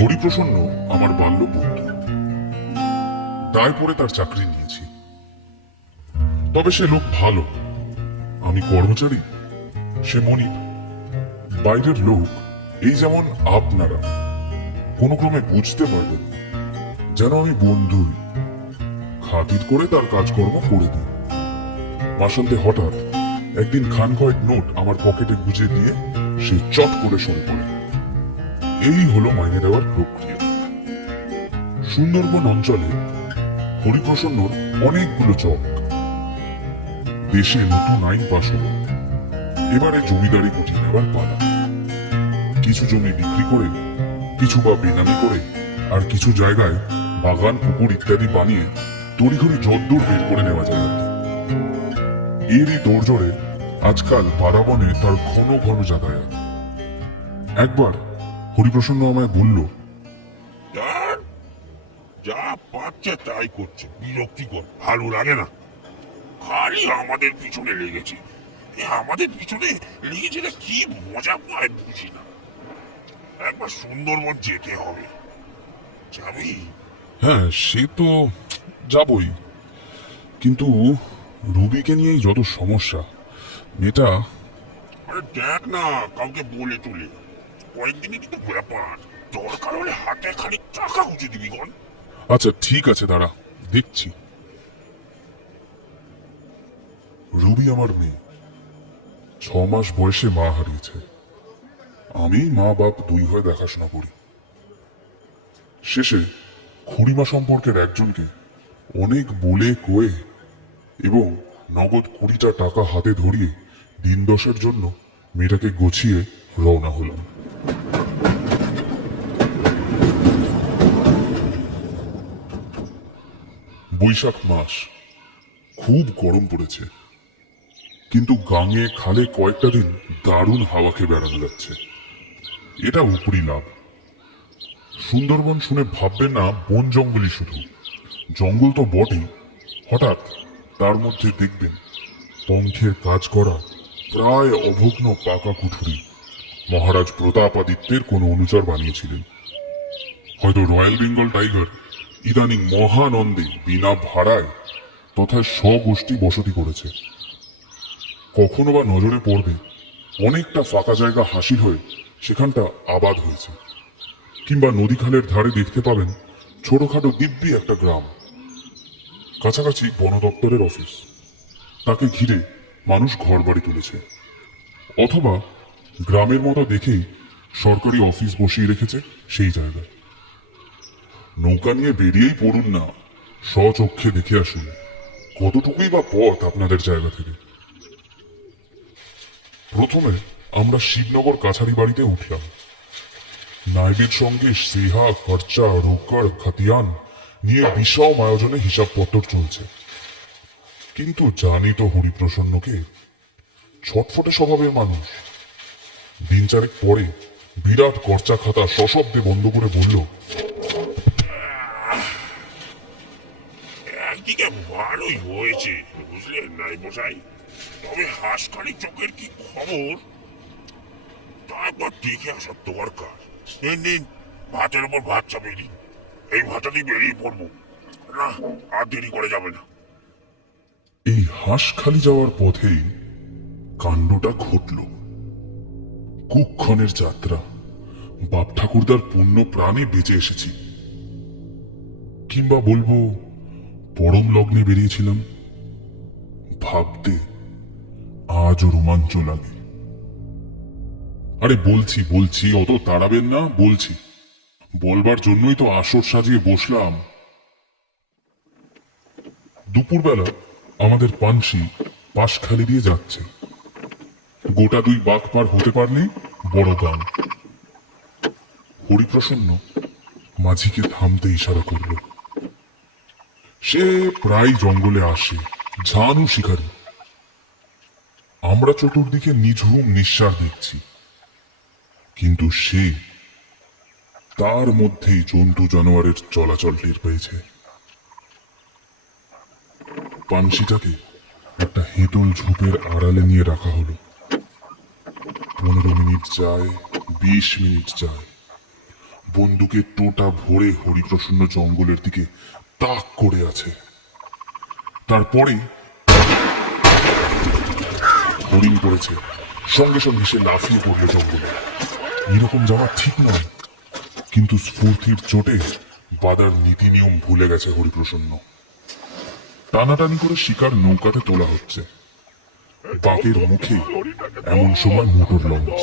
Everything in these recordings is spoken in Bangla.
হরিপ্রসন্ন আমার বাল্য বন্ধু। দায় পড়ে তার চাকরি নিয়েছি। তবে সে লোক ভালো। আমি কর্মচারী, সে মনিব। বাইরের লোক, এই যেমন আপনারা, কোনো ক্রমে বুঝতে পারবেন যেন আমি বন্ধুই, খাতির করে তার কাজকর্ম করে দিই। মাসান্তে হঠাৎ একদিন খান কয়েক নোট আমার পকেটে গুজে দিয়ে সে চট করে সরে পড়ে। এই হলো মাইনে দেওয়ার প্রক্রিয়া। সুন্দরবন অঞ্চলে হরিপ্রসন্নর অনেকগুলো চক। দেশে নতুন আইন পাশ হলো, এবারে জমিদারি গুটিয়ে নেওয়ার পালা। কিছু জমি বিক্রি করে, কিছু বা বেনামি করে, আর কিছু জায়গায় বাগান, পুকুর ইত্যাদি বানিয়ে তড়িঘড়ি যদ্দূর বের করে নেওয়া যায় আর কি। এরই তোড়জোড়ে আজকাল পারাবনে তার ঘন ঘন যাতায়াত। একবার হরিপ্রসন্ন আমায় বলল, তার যা পাচ্ছে তাই করছে, বিরক্তিকর, ভালো লাগে না। খালি আমাদের পিছনে লেগেছে। আমাদের পিছনে লেগেছে না, কি মজা পায় বুঝি না। একবার সুন্দরবন যেতে হবে, যাবি? হ্যাঁ সে তো যাবই, কিন্তু রুবিকে নিয়েই যত সমস্যা। মেয়েটা আরে দেখ না, কাউকে বলে তুলে কয়েকদিনই কিন্তু ব্যাপার। দরকার হলে হাতে খালি টাকা গুঁজে দিবি গন। আচ্ছা ঠিক আছে, দাঁড়া দেখছি। রুবি আমার মেয়ে, 6 মাস বয়সে মা হারিয়েছে। আমি মা বাপ দুই হয়ে দেখাশোনা করি। শেষে খুড়িমা সম্পর্কের একজনকে অনেক বলে কয়ে এবং নগদ 20টা টাকা হাতে ধরিয়ে দিন দশের জন্য মেয়েটাকে গুছিয়ে রওনা হলাম। বৈশাখ মাস, খুব গরম পড়েছে, কিন্তু গাঙে খালে কয়েকটা দিন দারুণ হাওয়া খেয়ে বেড়ানো যাচ্ছে। এটা উপরি লাভ। সুন্দরবন শুনে ভাববেন না বন জঙ্গলই শুধু। জঙ্গল তো বটেই, হঠাৎ তার মধ্যে দেখবেন পঙ্খের কাজ করা প্রায় অভগ্ন পাকা কুঠুরি মহারাজ প্রতাপাদিত্যের কোনো অনুচর বানিয়েছিলেন। হয়তো রয়্যাল বেঙ্গল টাইগার ইদানিং মহানন্দে বিনা ভাড়ায় তথা স্বগোষ্ঠী বসতি করেছে। কখনো বা নজরে পড়বে অনেকটা ফাঁকা জায়গা হাসিল হয়ে সেখানটা আবাদ হয়েছে, কিংবা নদী খালের ধারে দেখতে পাবেন ছোটখাটো দিব্যি একটা গ্রাম, কাছাকাছি বন দপ্তরের অফিস, তাকে ঘিরে মানুষ ঘরবাড়ি তুলেছে। অথবা গ্রামের মতো দেখেই সরকারি অফিস বসিয়ে রেখেছে সেই জায়গায়। নৌকা নিয়ে বেরিয়েই পড়ুন না, স্বচক্ষে দেখে আসুন কতটুকুই বা পথ আপনাদের জায়গা থেকে। প্রথমে আমরা শিবনগর কাছারি বাড়িতে উঠলাম। নাইবের সঙ্গে সেহা, খরচা, রোকড়, খাতিয়ান নিয়ে বিশাল আয়োজনে হিসাবপত্র চলছে। কিন্তু জানি তো হরিপ্রসন্নকে, ছটফটে স্বভাবের মানুষ। দিন চারেক পরে বিরাট খরচা খাতা সশব্দে বন্ধ করে বলল, একদিকে ভালোই হয়েছে বুঝলেন নাই মশাই, তবে হাঁসখালি চোখের কি খবর তা একবার দেখে আসার দরকার। নিন নিন, ভাতের উপর ভাত চাপিয়ে দিন, এই ভাতাতেই বেরিয়ে পড়বো। না, আর দেরি করে যাবে না। এই হাঁসখালি যাওয়ার পথেই কাণ্ডটা ঘটল। কুক্ষণের যাত্রা, বাপ ঠাকুরদার পুণ্য প্রাণে বেঁচে এসেছি, কিংবা বলবো পরম লগ্নে বেরিয়েছিলাম। ভাবতে আজও রোমাঞ্চ লাগে। আরে বলছি বলছি, অত তাড়াবেন না, বলছি। বলবার জন্যই তো আসর সাজিয়ে বসলাম। দুপুরবেলা আমাদের পানসি পাশখালি দিয়ে যাচ্ছে। গোটা 2 বাঘ পার হতে পারলে বড় গান। হরিপ্রসন্ন মাঝিকে থামতে ইশারা করল। সে প্রায় জঙ্গলে আসে, ঝানু শিকারী। আমরা চতুর্দিকে নিঝুম নিঃশ্বাস দেখছি, কিন্তু সে তার মধ্যেই জন্তু জানোয়ারের চলাচল টের পেয়েছে। পানসিটাকে একটা হেঁটল ঝোপের আড়ালে নিয়ে রাখা হলো। 15 মিনিট যায়, 20 মিনিট যায়, বন্দুকের টোটা ভরে হরিপ্রসন্ন জঙ্গলের দিকে তাক করে আছে। তারপরে হরিণ পড়েছে, সঙ্গে সঙ্গে সে লাফিয়ে পড়লো জঙ্গলে। এরকম যাওয়া ঠিক নয়, কিন্তু স্ফূর্তির চোটে বাদার নীতি নিয়ম ভুলে গেছে হরিপ্রসন্ন। টানাটানি করে শিকার নৌকাতে তোলা হচ্ছে। বাঘের মুখে এমন সময় মোটর লঞ্চ।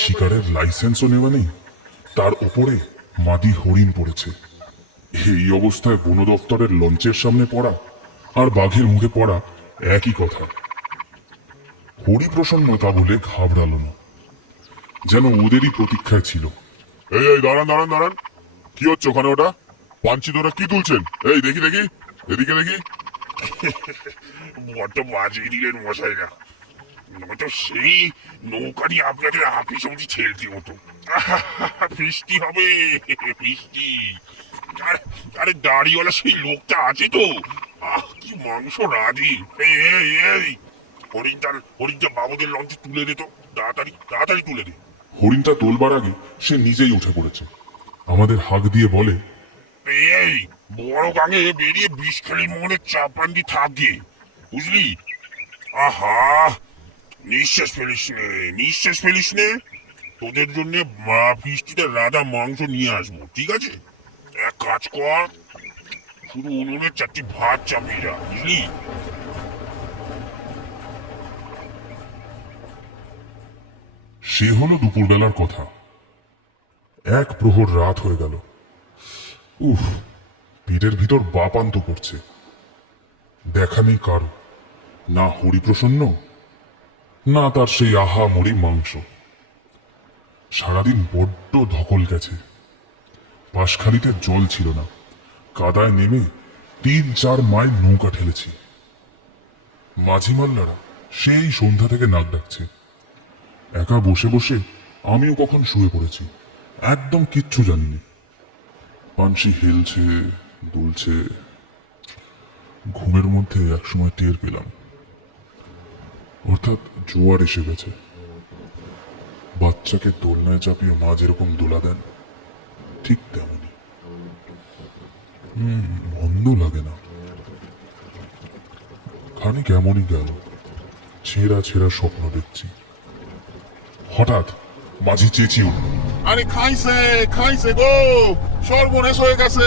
শিকারের লাইসেন্সও নেওয়া নেই, তার উপরে মাদি হরিণ পড়েছে। এই অবস্থায় বন দপ্তরের লঞ্চের সামনে পড়া আর বাঘের মুখে পড়া একই কথা। হরিপ্রসন্ন তা বলে ঘাবড়ালো না, যেন ওদেরই প্রতীক্ষায় ছিল। এই এই দাঁড়ান দাঁড়ান দাঁড়ান, কি হচ্ছে ওখানে? ওটা পাঞ্চি ধরে কি তুলছেন? এই দেখি দেখি, এদিকে দেখি। বড্ড বাজিয়ে দিলেন মশাইরা, নয়তো সেই নৌকাটি আপনাদের হাফি সবজি ছেলতে হতো। বৃষ্টি হবে, বৃষ্টি। আরে দাড়িওয়ালা সেই লোকটা আছে তো, কি মাংস রাধি। এই হরিণটা বাবুদের লঞ্চে তুলে দে তো, তাড়াতাড়ি তাড়াতাড়ি তুলে দে। হরিণটা তোলবার আগে সে নিজেই উঠে পড়েছে। আমাদের হাঁক দিয়ে বলে, এই বড় গাঙে বেরিয়ে বিষ খেলি মনে চাপান্ডি থাক দিয়ে, বুঝলি? আহা, নিঃশ্বাস ফেলিস নে, নিঃশ্বাস ফেলিস নে। তোদের জন্য বৃষ্টিতে রাধা মাংস নিয়ে আসবো, ঠিক আছে? এক কাজ কর, শুধু উনুনে 4টি ভাত চাপিয়ে যা, বুঝলি? সে হলো দুপুরবেলার কথা। এক প্রহর রাত হয়ে গেল। উফ, পেটের ভিতর বাপান্ত করছে। দেখা নেই কারো, না হরিপ্রসন্ন, না তার সেই আহামরি মাংস। সারাদিন বড্ড ধকল গেছে। পাশখালিতে জল ছিল না, কাদায় নেমে 3-4 মাইল নৌকা ঠেলেছি। মাঝি মাল্লারা সেই সন্ধ্যা থেকে নাক ডাকছে। একা বসে বসে আমিও কখন শুয়ে পড়েছি, একদম কিচ্ছু জানিনি। পানসি হেলছে, দুলছে। ঘুমের মধ্যে একসময় টের পেলাম, অর্থাৎ জোয়ার এসে গেছে। বাচ্চাকে দোলনায় চাপিয়ে মা যেরকম দোলা দেন, ঠিক তেমনই। মন্দ লাগে না। খানিক এমনই গেল, ছেঁড়া ছেঁড়া স্বপ্ন দেখছি। হঠাৎ মাঝি চেঁচিয়ে উঠল, আরে খাইছে খাইছে গো, সর্বনাশ হয়ে গেছে,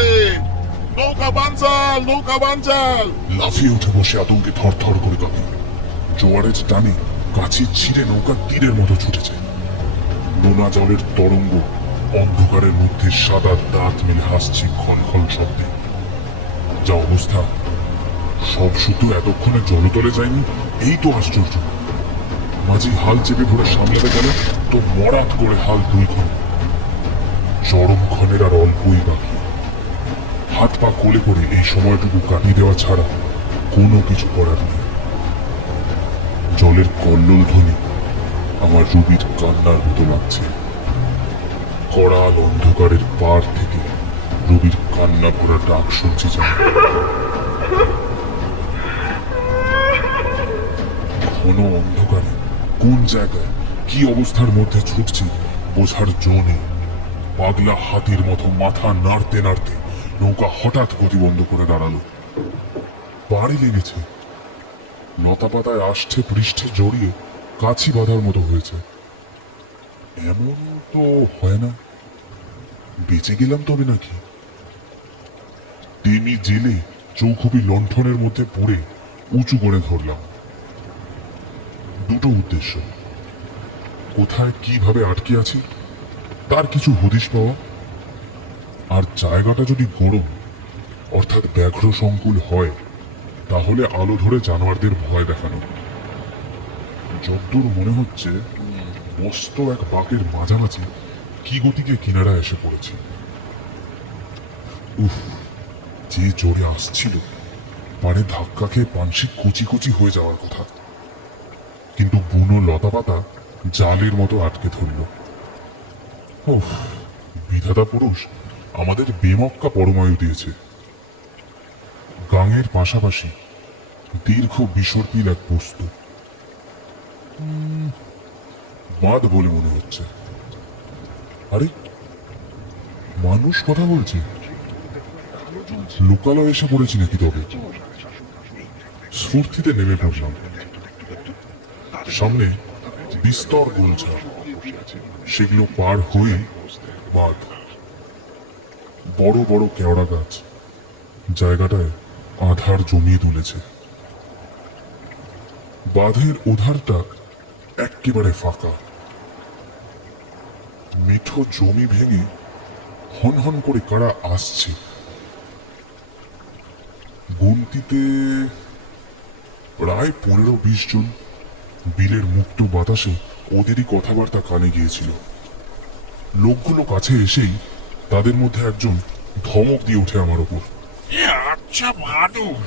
নৌকা বাঞ্চাল, নৌকা বাঞ্চাল। লাফিয়ে উঠে বসে আতঙ্কে থরথর করে কাঁপি। জোয়ারের টানে কাছি ছিঁড়ে নৌকা তীরের মতো ছুটেছে। নোনা জলের তরঙ্গ অন্ধকারের মধ্যে সাদা দাঁত মেলে হাসছে খলখল শব্দে। যা অবস্থা, সব সুতো এতক্ষণে জলতলে যায়নি, এই তো আশ্চর্য। মাঝি হাল চেপে ধরে সামলাতে গেল তো মরাত করে হাল 2 খন। চরম ক্ষণের আর অল্পই বাকি। হাত পা কোলে করে এই সময়টুকু কাটিয়ে দেওয়া ছাড়া কোনো কিছু করার নেই। জলের কল্লোল ধ্বনি আমার রুবির কান্নার মতো লাগছে। কড়াল অন্ধকারের পার থেকে রুবির কান্না ভরা ডাক শুনছি যেন। ঘন অন্ধকারে কোন জায়গায় কি অবস্থার মধ্যে ছুটছি বোঝার জো নেই। পাগলা হাতির মতো মাথা নাড়তে নাড়তে নৌকা হঠাৎ গতিবন্ধ করে দাঁড়ালো। বাড়ি লেগেছে, লতা পাতায় আষ্টে পৃষ্ঠে জড়িয়ে কাছি বাঁধার মতো হয়েছে। এমন তো হয় না, বেঁচে গেলাম তবে নাকি? টেমি জেলে চৌখুপি লণ্ঠনের মধ্যে পড়ে উঁচু করে ধরলাম। দুটো উদ্দেশ্য, কোথায় কিভাবে আটকে আছি তার কিছু হদিশ পাওয়া, আর জায়গাটা যদি গরম অর্থাৎ ব্যাঘ্র সংকুল হয় তাহলে আলো ধরে জানোয়ারদের ভয় দেখানো। যতদূর মনে হচ্ছে মস্ত এক বাঁকের মাঝামাঝি কি গতিকে কিনারা এসে পড়েছে। উফ, যে জোরে আসছিল পাড়ে ধাক্কা খেয়ে পানসি কুচি কুচি হয়ে যাওয়ার কথা, কিন্তু বুনো লতা পাতা জালের মতো আটকে ধরল। উফ, বিধাতা পুরুষ আমাদের বেমক্কা পরমায়ু দিয়েছে। গাঙের পাশাপাশি দীর্ঘ বিসর্পিল এক বস্তু, বাঁধ বলে মনে হচ্ছে। আরে মানুষ কথা বলছে, লোকালয় এসে পড়েছি নাকি? তবে স্ফূর্তিতে নেমে পড়লাম। সামনে বিস্তর গোলঝাড়, সেগুলো পার হয়ে বাঁধ। বড় বড় কেওড়া গাছ জায়গাটায় আধার জমিয়ে তুলেছে। বাঁধের ওধারটা একেবারে ফাঁকা। মিঠো জমি ভেঙে হন হন করে কারা আসছে। গুনতিতে প্রায় 15-20 জন। বিলের মুক্ত বাতাসে ওদেরই কথাবার্তা কানে গিয়েছিল। লোকগুলো কাছে এসেই তাদের মধ্যে একজন ধমক দিয়ে ওঠে আমার ওপর। আচ্ছা মানুষ,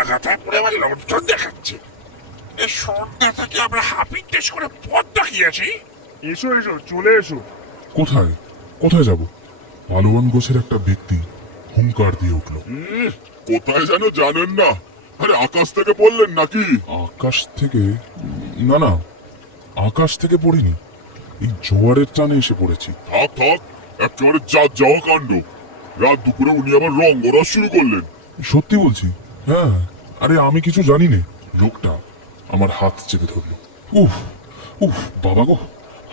আগাতায় পড়ে আমার লণ্ঠন দেখাচ্ছে। এই সন্ধ্যা থেকে আমরা হাপিং টেস্ট করে পথ দেখিয়েছি। এসো এসো, চলে এসো। কোথায় কোথায় যাব? পালোয়ান গোছের একটা ব্যক্তি হুঙ্কার দিয়ে উঠল। কোথায় যেন জানেন না? আরে আকাশ থেকে পড়লেন নাকি? আকাশ থেকে? না না, আকাশ থেকে পড়িনি, এই জোয়ারের টানে এসে পড়েছি। থাক থাক, একেবারে যা যাওয়া কাণ্ড। রাত দুপুরে উনি আবার রঙ্গরস শুরু করলেন। সত্যি বলছি, হ্যাঁ। আরে আমি কিছু জানি না। লোকটা আমার হাত চেপে ধরল। উফ উফ, বাবা গো,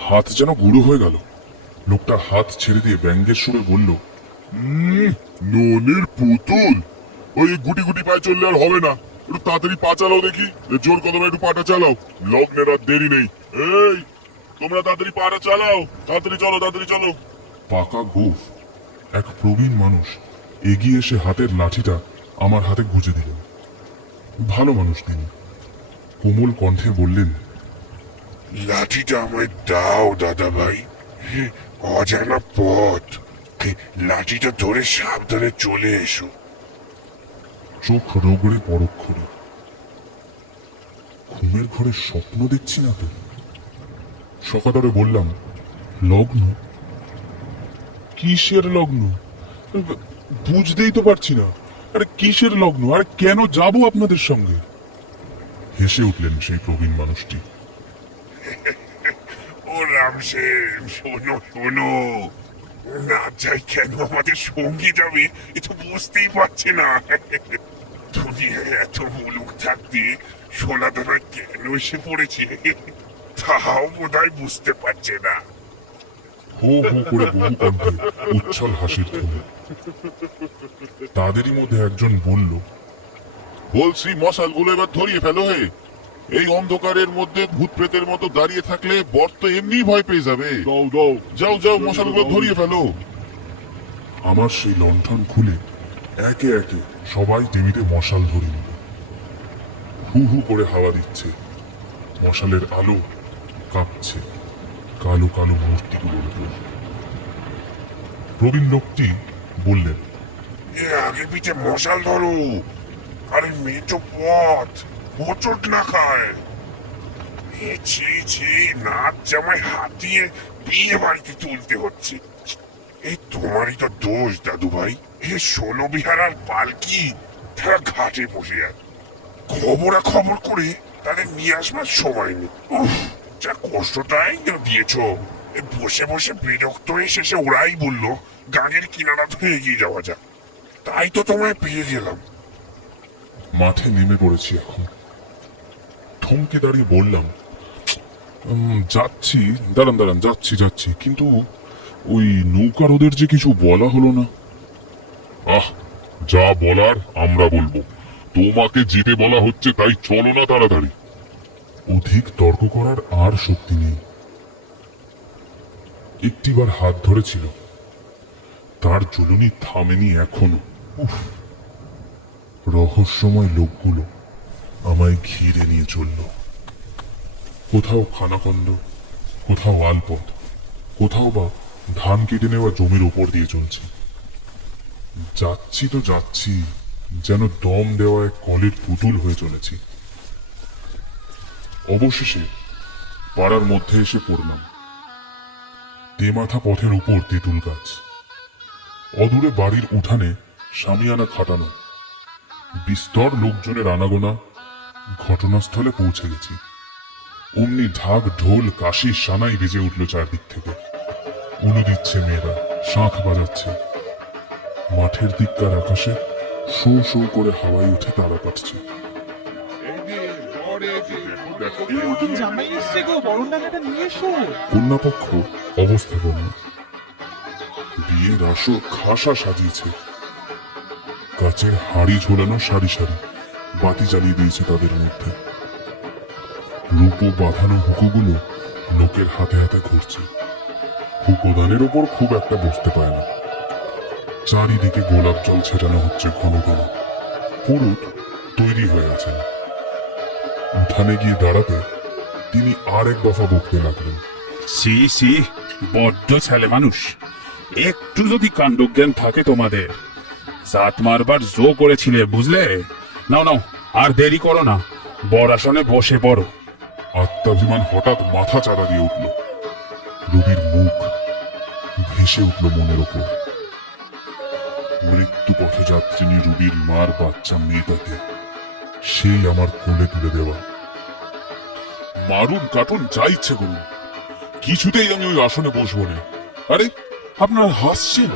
হাত যেন গুঁড়ো হয়ে গেল। লোকটা হাত ছেড়ে দিয়ে ব্যঙ্গের সুরে বলল, ননির পুতুল, ওই গুটি গুটি পায়ে চললে আর হবে না। একটু তাড়াতাড়ি পা চালাও দেখি। জোর কদমে একটু পাটা চালাও, লগ্নের আর দেরি নেই। এই তোমরা তাড়াতাড়ি পাটা চালাও, তাড়াতাড়ি চলো, তাড়াতাড়ি চলো। পাকা গোফ এক প্রবীণ মানুষ এগিয়ে এসে হাতের লাঠিটা আমার হাতে গুঁজে দিলেন। ভালো মানুষ তিনি। কোমল কণ্ঠে বললেন, লাঠিটা আমায় দাও দাদা ভাই, অজানা পথ, লাঠিটা ধরে সাবধানে চলে এসো। চোখ রোগড়ে পরক্ষরে। ঘুমের ঘরে স্বপ্ন দেখছি না তো? সকালে বললাম, লগ্ন? কিসের লগ্ন? বুঝতেই তো পারছি না। আরে কিসের লগ্ন? আর কেন যাব আপনাদের সঙ্গে? হেসে উঠলেন সেই প্রবীণ মানুষটি। ও রামসেন, শোনো শোনো, না যাই কেন আমাদের সঙ্গী যাবে এ তো বুঝতেই পারছি না। দুনিয়ায় এত মুলুক থাকতে সোনাদানা কেন এসে পড়েছে তাও বোধহয় বুঝতে পারছে না। হো হো করে বহু কণ্ঠে উচ্ছল হাসির ধ্বনি। তাদেরই মধ্যে একজন বলল, বলছি মশালগুলো এবার ধরিয়ে ফেলো। হে, এই অন্ধকারের মধ্যে ভূত প্রেতের মতো দাঁড়িয়ে থাকলে বর তো এমনি ভয় পেয়ে যাবে। দাও দাও, যাও যাও, মশালগুলো ধরিয়ে ফেলো। আমার সেই লণ্ঠন খুলে একে একে সবাই টেবিলে মশাল ধরিয়ে নিল। হু হু করে হাওয়া দিচ্ছে। মশালের আলো কাঁপছে কালো কালো মূর্তিগুলোর উপর। প্রবীণ লোকটি বললেন, এ আগে পিছে মশাল ধরো, আরে মেটো পথ হোঁচট না খায়। এ ছি ছি, নাচ জামাই হাতিয়ে বিয়ে বাড়িতে তুলতে হচ্ছে। এই তোমারই তো দোষ দাদু ভাই। এ 16 বিহার আর পালকি তারা ঘাটে বসে আছে, খবর করে তাদের নিয়ে আসবার সময় নেই। উফ, যা কষ্টটাই না দিয়েছ। এ বসে বসে বিরক্ত হয়ে শেষে ওরাই বললো গাঙের কিনারা ধরে এগিয়ে যাওয়া যাক, তাই তো তোমায় পেয়ে গেলাম। মাঠে নেমে পড়েছি এখন। থমকে দাঁড়িয়ে বললাম, যাচ্ছি, দাঁড়ান দাঁড়ান, যাচ্ছি যাচ্ছি, কিন্তু ওই নৌকার ওদের যে কিছু বলা হলো না। আহ, যা বলার আমরা বলবো। তোমাকে যেতে বলা হচ্ছে, তাই চলো না তাড়াতাড়ি। অধিক তর্ক করার আর শক্তি নেই। একটিবার হাত ধরেছিল, তার জ্বলুনি থামেনি এখনো। উফ, রহস্যময় লোকগুলো আমায় ঘিরে নিয়ে চলল। কোথাও খানাখন্দ, কোথাও আলপথ, কোথাও বা ধান কেটে নেওয়া জমির উপর দিয়ে চলছে। যাচ্ছি তো যাচ্ছি, যেন দম দেওয়া এক কলের পুতুল হয়ে চলেছি। অবশেষে পাড়ার মধ্যে এসে পড়লাম। তেমাথা পথের উপর তেঁতুল গাছ, অদূরে বাড়ির উঠানে শামিয়ানা খাটানো। বিস্তর লোকজনের আনাগোনা। ঘটনাস্থলে পৌঁছে গেছি। অমনি ঢাক ঢোল কাশি সানাই বেজে উঠল চারদিক থেকে। উলু দিচ্ছে মেয়েরা, শাঁখ বাজাচ্ছে। মাঠের দিককার আকাশে শো শো করে হাওয়ায় উঠে তারা কাটছে। নতুন জামাই এসছে গো, বরণ ডাকাটা নিয়ে এসো। কন্যাপক্ষ অবস্থাপন্ন বিয়ের আসর খাসা সাজিয়েছে। কাচের হাড়ি ঝোলানো সারি সারি বাতি জ্বালিয়ে দিয়েছে তাদের মধ্যে। রূপো বাঁধানো হুকুগুলো লোকের হাতে হাতে ঘুরছে। হুকোদানের ওপর খুব একটা বসতে পায় না। চারিদিকে গোলাপ জল ছেটানো হচ্ছে ঘন ঘন। পুরুত তৈরি হয়ে আছেন। উঠানে গিয়ে দাঁড়াতে তিনি আর এক দফা বকতে লাগলেন। সি সি, বড্ড ছেলে মানুষ। একটু যদি কাণ্ডজ্ঞান থাকে তোমাদের, জাত মারবার জো করেছিলে বুঝলে। নাও নাও, আর দেরি করো না, বর আসনে বসে পড়ো। আত্মাভিমান হঠাৎ মাথা চাড়া দিয়ে উঠল। রবির মুখ ভেসে উঠল মনের ওপর। মৃত্যু পথযাত্রিনী রুবির মার বাচ্চা মেয়েটাকে সেই আমার কোলে তুলে দেওয়া। মারুন কাটুন যা ইচ্ছে করুন, কিছুতেই আমি ওই আসনে বসবো না। আরে আপনারা হাসছেন,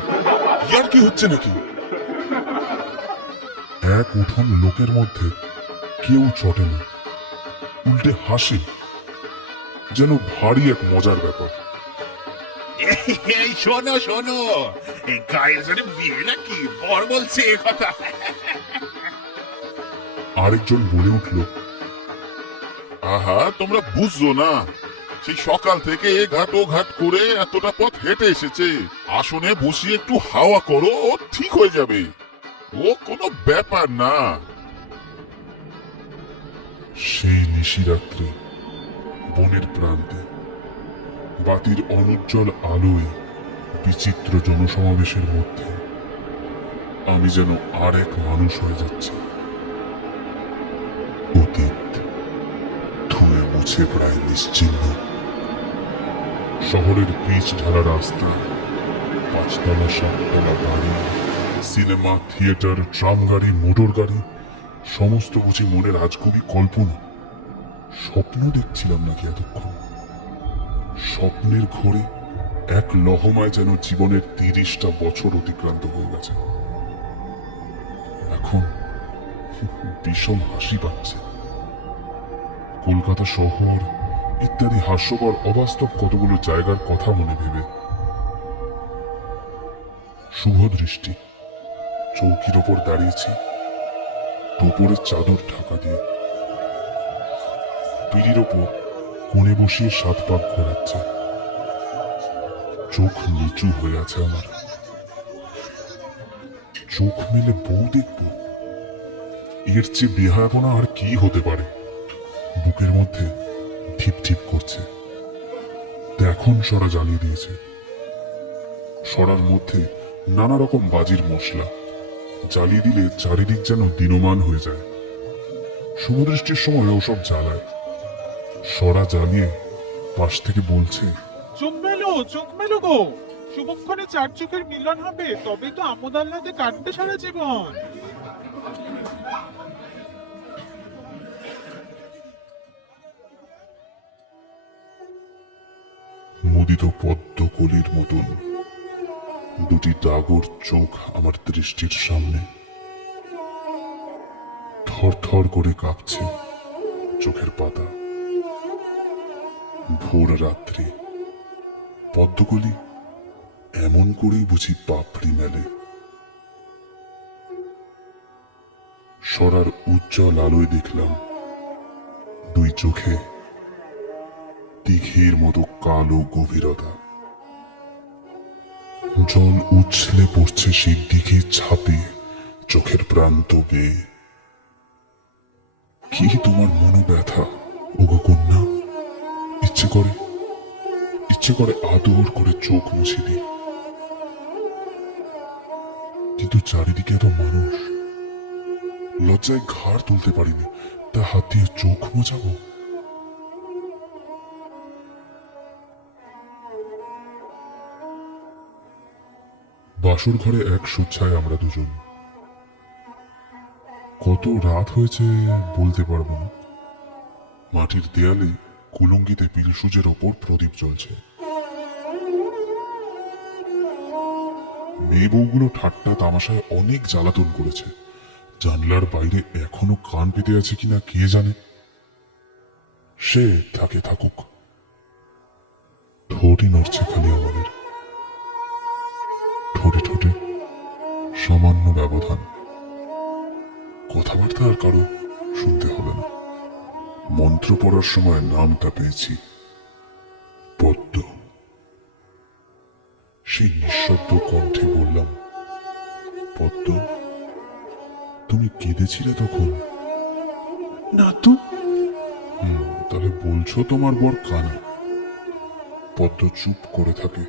ইয়ার কি হচ্ছে নাকি? এক উঠোন লোকের মধ্যে কেউ চটে না, উল্টে হাসি, যেন ভারী এক মজার ব্যাপার। এই শোনো শোনো, এই গায়ের জন্য বিয়ে নাকি, বর বলছে এ কথা। আরেকজন বলে উঠল, আহা, তোমরা বুঝছো না, সেই সকাল থেকে ঘাট ও ঘাট করে এতটা পথ হেঁটে এসেছে। আসনে বসিয়ে একটু হাওয়া করো, ও ঠিক হয়ে যাবে। ও কোনো ব্যাপার না। সেই নিশিরাত্রে বনের প্রান্তে বাতির অনুজ্জ্বল আলোয় বিচিত্র জনসমাবেশের মধ্যে আমি যেন আর এক মানুষ হয়ে যাচ্ছি। অতীত ধুয়ে মুছে প্রায় নিশ্চিহ্ন। শহরের পিচ ঢালা রাস্তা, পাঁচতলা সাততলা বাড়ি, সিনেমা, থিয়েটার, ট্রাম গাড়ি, মোটর গাড়ি, সমস্ত বুঝি মনের আজগুবি কল্পনা। স্বপ্ন দেখছিলাম নাকি এতক্ষণ? স্বপ্নের ঘোরে এক লহমায় যেন জীবনের 30টা বছর অতিক্রান্ত হয়ে গেছে। এখন বিষম হাসি পাচ্ছে। কলকাতা শহর ইত্যাদি হাস্যকর অবাস্তব কতগুলো জায়গার কথা মনে ভেবে শুভ দৃষ্টি। চৌকির ওপর দাঁড়িয়েছি, টোপরের চাদর ঢাকা দিয়ে। পিড়ির ওপর কোণে বসিয়ে 7 পাক ঘোরাচ্ছে। চোখ নিচু হয়ে আছে আমার। চোখ মেলে বউ দেখব, এর চেয়ে বেহায়াপনা আর কি হতে পারে? বুকের মধ্যে ঠিপ ঠিপ করছে। এখন সরা জ্বালিয়ে দিয়েছে। সরার মধ্যে নানা রকম বাজির মশলা। জ্বালিয়ে দিলে চারিদিক যেন দিনমান হয়ে যায়। শুভদৃষ্টির সময় ওসব জ্বালায়। সরা জ্বালিয়ে পাশ থেকে বলছে, চোখ মেলো গো, শুভক্ষণে 4 চোখের মিলন হবে, তবে তো আমোদ আহ্লাদে কাটবে সারা জীবন। মুদিত পদ্মকলির মতন দুটি ডাগর চোখ আমার দৃষ্টির সামনে। থর থর করে কাঁপছে চোখের পাতা। ভোর রাত্রি, পদ্মকলি এমন করেই বুঝি পাপড়ি মেলে। সরার উজ্জ্বল আলোয় দেখলাম দুই চোখে দিঘির মতো কালো গভীরতা। জল উছলে পড়ছে সেই দিঘির ছাপে চোখের প্রান্ত বেয়ে। কি তোমার মনোব্যথা ওগো কন্যা? ইচ্ছে করে আদর করে চোখ মুছে দিই, কিন্তু চারিদিকে এত মানুষ, লজ্জায় ঘাড় তুলতে পারিনি। তা হাত দিয়ে চোখ মোছাবো? বাসর ঘরে এক শয্যায় আমরা দুজন। কত রাত হয়েছে বলতে পারবো না। মাটির দেয়ালে কুলুঙ্গিতে পিলসুজের ওপর প্রদীপ জ্বলছে। মেয়ে বউগুলো ঠাট্টা তামাশায় অনেক জ্বালাতন করেছে। জানলার বাইরে এখনো কান পেতে আছে কিনা কে জানে। সে থাকে থাকুক, ঠোঁটই নড়ছে খালি আমাদের। ঠোঁটে ঠোঁটে সামান্য ব্যবধান। কথাবার্তা আর কারো শুনতে হবে না। মন্ত্র পড়ার সময় নামটা পেয়েছি, পদ্ম। সেই নিঃশব্দ কণ্ঠে বললাম, পদ্ম, তুমি কেঁদেছিলে তখন? না তো। তাহলে বলছো তোমার বর কানা। পদ্ম চুপ করে থাকে।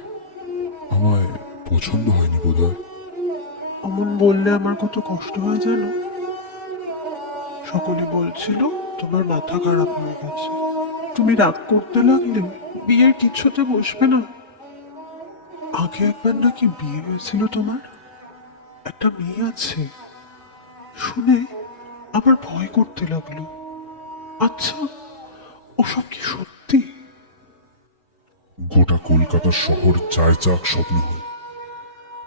আমায় পছন্দ হয়নি বোধহয়। অমন বললে আমার কত কষ্ট হয় জানো। সকলে বলছিল তোমার মাথা খারাপ হয়ে গেছে, তুমি রাগ করতে লাগলে বিয়ের কিছুতে বসবে না। আগে একবার নাকি বিয়ে হয়েছিল তোমার, একটা মেয়ে আছে। শুনে আবার ভয় করতে লাগলো। আচ্ছা, ওসব কি সত্যি? গোটা কলকাতা শহর চায় চাক স্বপ্ন হয়,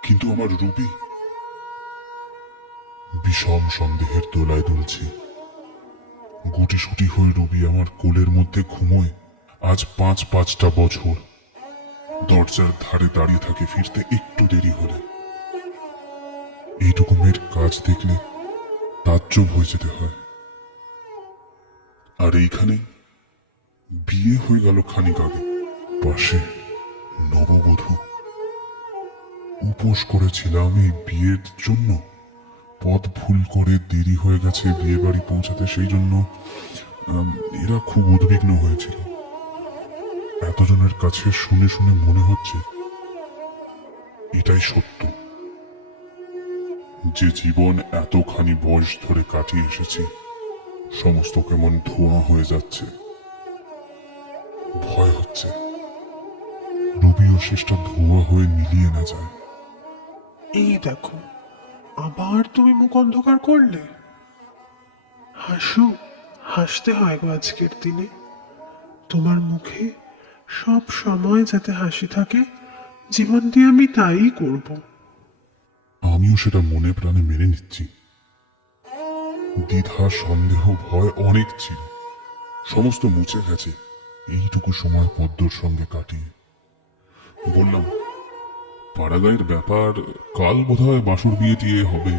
কিন্তু আমার রুবি। বিষম সন্দেহের দোলায় দুলছি। গুটিসুটি হয়ে রুবি আমার কোলের মধ্যে ঘুমোয় আজ ৫টা বছর। দরজার ধারে দাঁড়িয়ে থাকে ফিরতে একটু দেরি হলে। এইটুকু মেয়ের কাজ দেখলে তাজ্জব হয়ে যেতে হয়। আর এইখানে বিয়ে হয়ে গেল খানিক আগে। পাশে নববধূ। উপোস করেছিলাম এই বিয়ের জন্য। পথ ভুল করে দেরি হয়ে গেছে বিয়ে বাড়ি পৌঁছাতে, সেই জন্য এরা খুব উদ্বিগ্ন হয়েছিল। এতজনের কাছে শুনে শুনে মনে হচ্ছে এটাই সত্য, যে জীবন এতখানি বয়স ধরে কাটিয়ে এসেছি সমস্ত কেমন ধোঁয়া হয়ে যাচ্ছে। ভয় হচ্ছে রুবি ও শেষটা ধোঁয়া হয়ে মিলিয়ে না যায়। এই দেখো, আবার তুমি মুখ অন্ধকার করলে। হাসো, হাসতে হয় গো আজকের দিনে। তোমার মুখে সব সময় যাতে হাসি থাকে, জীবন দিয়ে আমি তাই করব। আমিও সেটা মনে প্রাণে মেনে নিচ্ছি। দ্বিধা, সন্দেহ, ভয় অনেক ছিল, সমস্ত মুছে গেছে এইটুকু সময় পদ্মর সঙ্গে কাটিয়ে। বললাম, পাড়াগাঁয়ের ব্যাপার, কাল বোধহয় বাসুর বিয়ে টিয়ে হবে।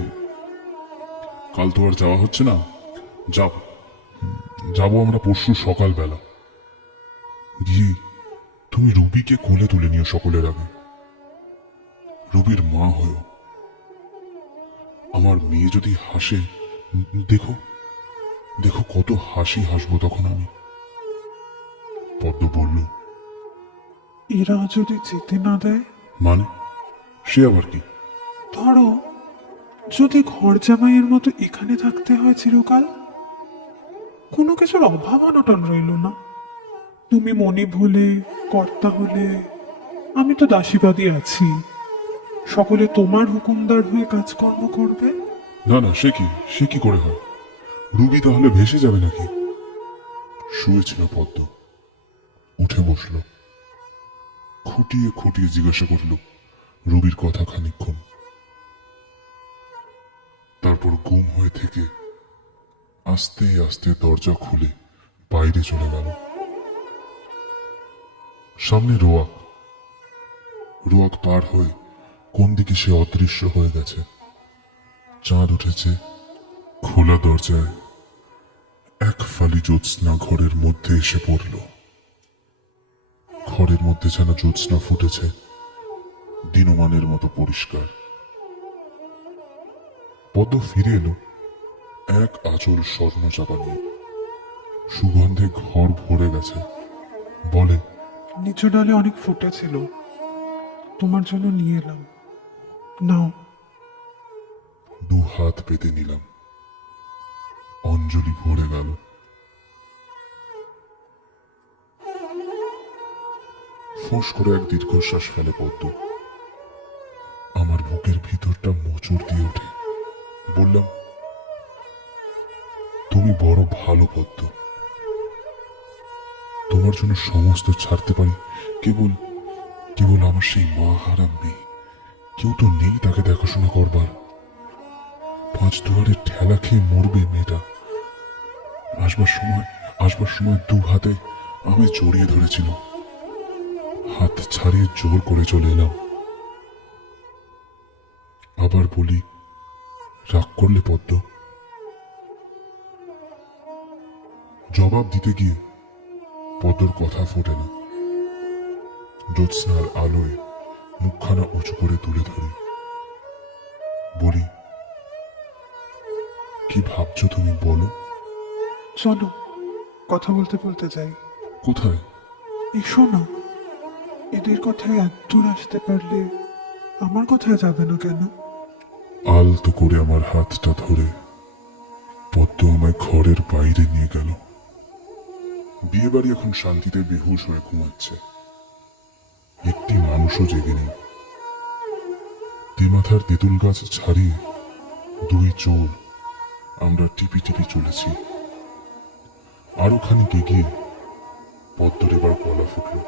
কাল তো আর যাওয়া হচ্ছে না। যাবো আমরা পরশু সকালবেলা। গিয়ে তুমি রুবিকে কোলে তুলে নিও সকলের আগে। রুবির মা হয়েও। আমার মেয়ে যদি হাসে, দেখো দেখো কত হাসি হাসবো তখন আমি। পদ্ম বলল, এরা যদি যেতে না দেয়? মানে সে আবার কি? ধরো, যদি ঘর জামাইয়ের মতো এখানে থাকতে হয় চিরকাল, কোনো কিছুর অভাব অনটন রইল না। তুমি মনিব হলে, কর্তা হলে, আমি তো দাসীবাদী আছি। সকলে তোমার হুকুমদার হয়ে কাজকর্ম করবে। না না, সে কি করে হয়? রুবি তাহলে ভেসে যাবে নাকি? শুয়েছিল পদ্ম, উঠে বসল। খুঁটিয়ে খুঁটিয়ে জিজ্ঞাসা করল রুবির কথা খানিকক্ষণ। তারপর গুম হয়ে থেকে আস্তে আস্তে দরজা খুলে বাইরে চলে গেল। সামনে রোয়াক পার হয়ে কোন দিকে সে অদৃশ্য হয়ে গেছে। চাঁদ উঠেছে। খোলা দরজায় এক ফালি জ্যোৎস্না ঘরের মধ্যে এসে পড়ল। ঘরের মধ্যে যেন জ্যোৎস্না ফুটেছে, দিনমানের মতো পরিষ্কার। পদ্ম ফিরে এলো এক আঁচল স্বর্ণ চাপা নিয়ে। সুগন্ধে ঘর ভরে গেছে। বলে, নিচু ডালে অনেক ফুটেছিল, তোমার জন্য নিয়ে এলাম, নাও। দু হাত পেতে নিলাম। অঞ্জলি ভরে গেল। ফোঁস করে এক দীর্ঘশ্বাস ফেলে পদ্ম। আমার বুকের ভিতরটা মোচড় দিয়ে ওঠে। বললাম, তুমি বড় ভালো পদ্ম। তুমি তোমার জন্য সমস্ত ছাড়তে পারি, কেবল কেবল আমার সেই মা হারা মেয়ে। কেউ তো নেই তাকে দেখাশোনা করবার। 5 দুয়ারে ঠেলা খেয়ে মরবে মেয়েটা। আসবার সময় 2 হাতে আমি জড়িয়ে ধরেছিল। হাত ছাড়িয়ে জোর করে চলে এলাম। আবার বলি, রাগ করলে পদ্ম? জবাব দিতে গিয়ে পদ্মর কথা ফোটে না। জ্যোৎস্নার আলোয় মুখখানা উঁচু করে তুলে ধরি। বলি, কি ভাবছো তুমি বলো? চলো কথা বলতে বলতে যাই। কোথায়? এসো না, এদের কথায় এত দূর আসতে পারলে আমার কথায় যাবে না কেন? আলতো করে আমার হাতটা ধরে পদ্ম আমায় ঘরের বাইরে নিয়ে গেল। বিয়ে বাড়ি এখন শান্তিতে বেহুশ হয়ে ঘুমাচ্ছে। একটি মানুষও জেগে নেই। তেমাথার তেঁতুল গাছ ছাড়িয়ে 2 চোর আমরা টিপি টিপি চলেছি। আরো খানিক এগিয়ে পদ্মর এবার গলা ফুটল।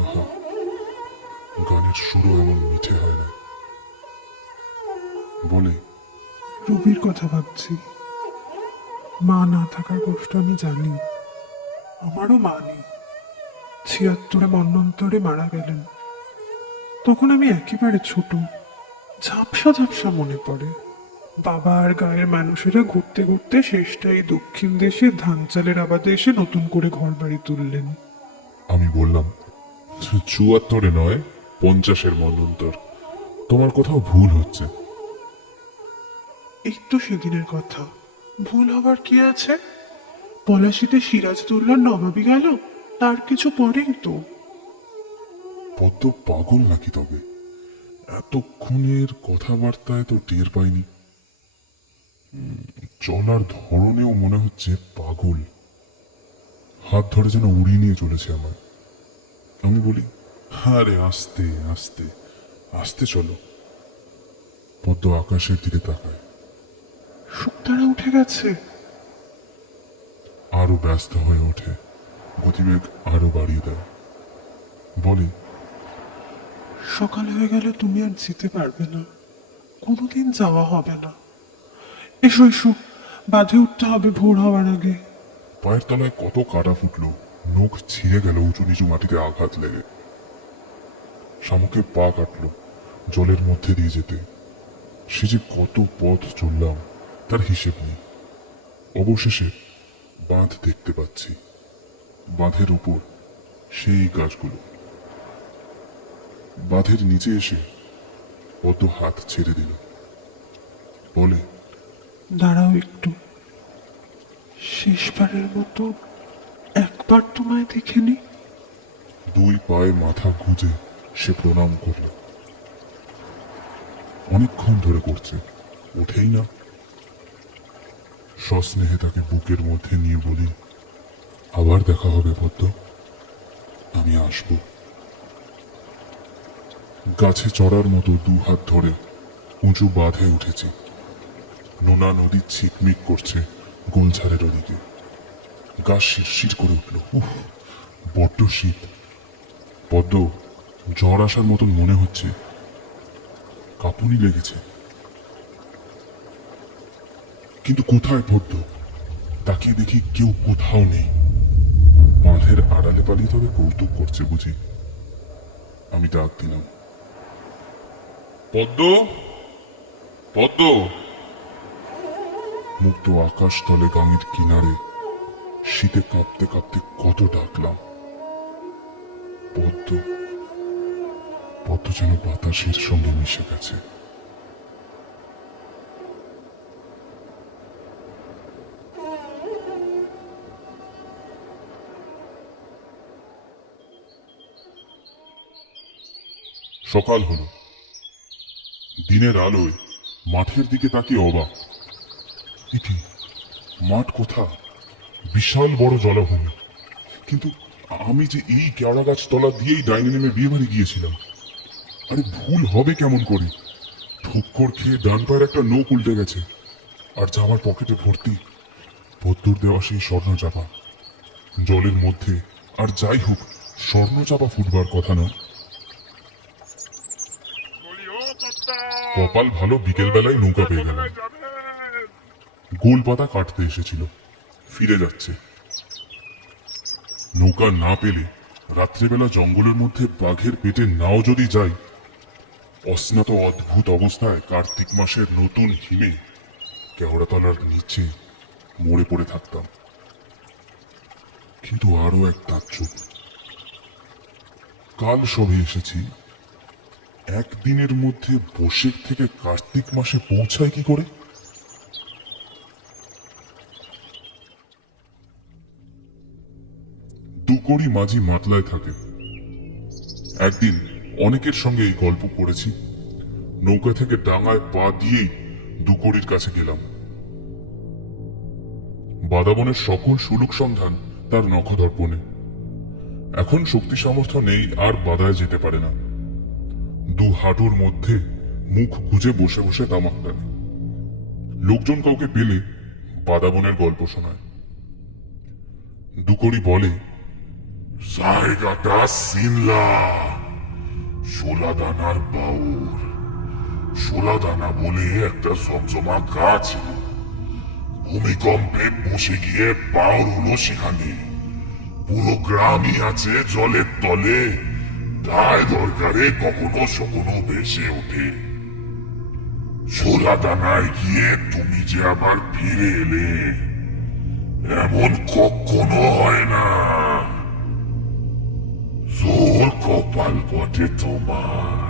আহা, গানের সুরও এমন মিঠে হয় না। বলে, রবির কথা ভাবছি। মা না থাকার কষ্ট আমি জানি। আমারও মা নেই। 76-এ মন্বন্তরে মারা গেলেন। তখন আমি একেবারে ছোট। ঝাপসা ঝাপসা মনে পড়ে। বাবা আর গায়ের মানুষেরা ঘুরতে ঘুরতে শেষটা এই দক্ষিণ দেশে ধান চালের আবাদে এসে নতুন করে ঘর বাড়ি তুললেন। আমি বললাম, 74-এ নয়, 50-এর মন্বন্তর। তোমার কোথাও ভুল হচ্ছে। এই তো সেদিনের কথা। ভুল হবার কি আছে? পলাশিতে সিরাজদৌল্লার নবাবী গেল, তার কিছু পরেই তো। পদ্ম পাগল নাকি তবে? এতক্ষণের কথাবার্তায় তো টের পাইনি। চলার ধরনেও মনে হচ্ছে পাগল। হাত ধরে যেন উড়িয়ে নিয়ে চলেছে আমায়। আমি বলি, আরে আস্তে আস্তে আস্তে চলো। পদ্ম আকাশের দিকে তাকায়। শুকতারা উঠে গেছে। আরো ব্যস্ত হয়ে ওঠে, গতিবেগ আরো বাড়িয়ে দেয়। বলে, সকাল হয়ে গেলে তুমি আর যেতে পারবে না। কোনোদিন যাওয়া হবে না। এসো এসো, বাঁধে উঠতে হবে ভোর হওয়ার আগে। পায়ের তলায় কত কাটা ফুটলো, নখ ছিঁড়ে গেল উঁচু নিচু মাটিতে আঘাত লেগে। শামুকে পা কাটলো জলের মধ্যে দিয়ে যেতে। সে যে কত পথ চললাম তার হিসেব নেই। অবশেষে বাঁধ দেখতে পাচ্ছি। বাঁধের উপর সেই গাছগুলো। বাঁধের নিচে এসে কত হাত ছেড়ে দিল। বলে, দাঁড়াও একটু, শেষবারের মতো একবার তোমায় দেখে নি। 2 পায়ে মাথা গুজে সে প্রণাম করল। অনেকক্ষণ ধরে করছে, ওঠেই না। সস্নেহে তাকে বুকের মধ্যে নিয়ে বলি, আবার দেখা হবে পদ্ম, আমি আসব। গাছে চড়ার মতো 2 হাত ধরে উঁচু বাঁধে উঠেছি। নোনা নদী ছিকমিক করছে গোলঝাড়ের ওদিকে। গা শিরশির করে উঠল। উফ, বড্ড শীত। পদ্ম, জ্বর আসার মতন মনে হচ্ছে। কাঁপুনি লেগেছে। কিন্তু কোথায় পদ্ম? তাকিয়ে দেখি কেউ কোথাও নেই। বাঁধের আড়ালে পালিয়ে তবে কৌতুক করছে বুঝি। আমি ডাক দিলাম, পদ্ম, পদ্ম। মুক্ত আকাশ তলে গাঙের কিনারে শীতে কাঁপতে কাঁপতে কত ডাকলাম। পদ্ম, পদ্ম যেন বাতাসের সঙ্গে মিশে গেছে। সকাল হলো। দিনের আলোয় মাঠের দিকে তাকিয়ে অবাক। ইতি, মাঠ কোথা? বিশাল বড় জলাভূমি। কিন্তু আমি যে এই কেওড়া গাছ তলা দিয়েই ডাইনে নেমে বিয়ে বাড়ি গিয়েছিলাম। আরে ভুল হবে কেমন করে? ঠোক্কর খেয়ে ডান পায়ের একটা নখ উল্টে গেছে, আর জামার পকেটে ভর্তি পদ্মুর দেওয়া সেই স্বর্ণ চাপা। জলের মধ্যে আর যাই হোক স্বর্ণচাপা ফুটবার কথা নয়। কপাল ভালো বিকেল বেলায় নৌকা পেয়ে গেল। গোল পাতা কাটতে এসেছিল, ফিরে যাচ্ছে। নৌকা না পেলে রাত্রেবেলা জঙ্গলের মধ্যে বাঘের পেটে নাও যদি যাই, অস্নাত অদ্ভুত অবস্থায় কার্তিক মাসের নতুন হিমে কেওড়াতলার নিচে মরে পড়ে থাকতাম। কিন্তু আরো এক তাজ্জব, কাল সবে এসেছি, একদিনের মধ্যে বৈশাখ থেকে কার্তিক মাসে পৌঁছায় কি করে? দুকড়ি মাঝি মাতলায় থাকে। একদিন অনেকের সঙ্গে এই গল্প করেছি। নৌকা থেকে ডাঙায় পা দিয়েই দুকড়ির কাছে গেলাম। বাদাবনের সকল সুলুক সন্ধান তার নখদর্পণে। এখন শক্তি সামর্থ্য নেই আর বাদায় যেতে পারে না। দু হাঁটুর মধ্যে মুখ গুজে বসে বসে তামাক টানে। লোকজন কাউকে পেলে বাদাবনের গল্প শোনায়। দুকড়ি বলে, জায়গাটা সিনলা, সোলাদানার বাউর। সোলাদানা বলে একটা জমজমা গাছ, ভূমিকম্পে বসে গিয়ে বাউর হলো সেখানে। পুরো গ্রামই আছে জলের তলে, তাই দরকারে কখনো সখনো ভেসে ওঠে। সোলাদানায় গিয়ে তুমি যে আবার ফিরে এলে, এমন কখনো হয় না। জোর কপাল বটে তোমার।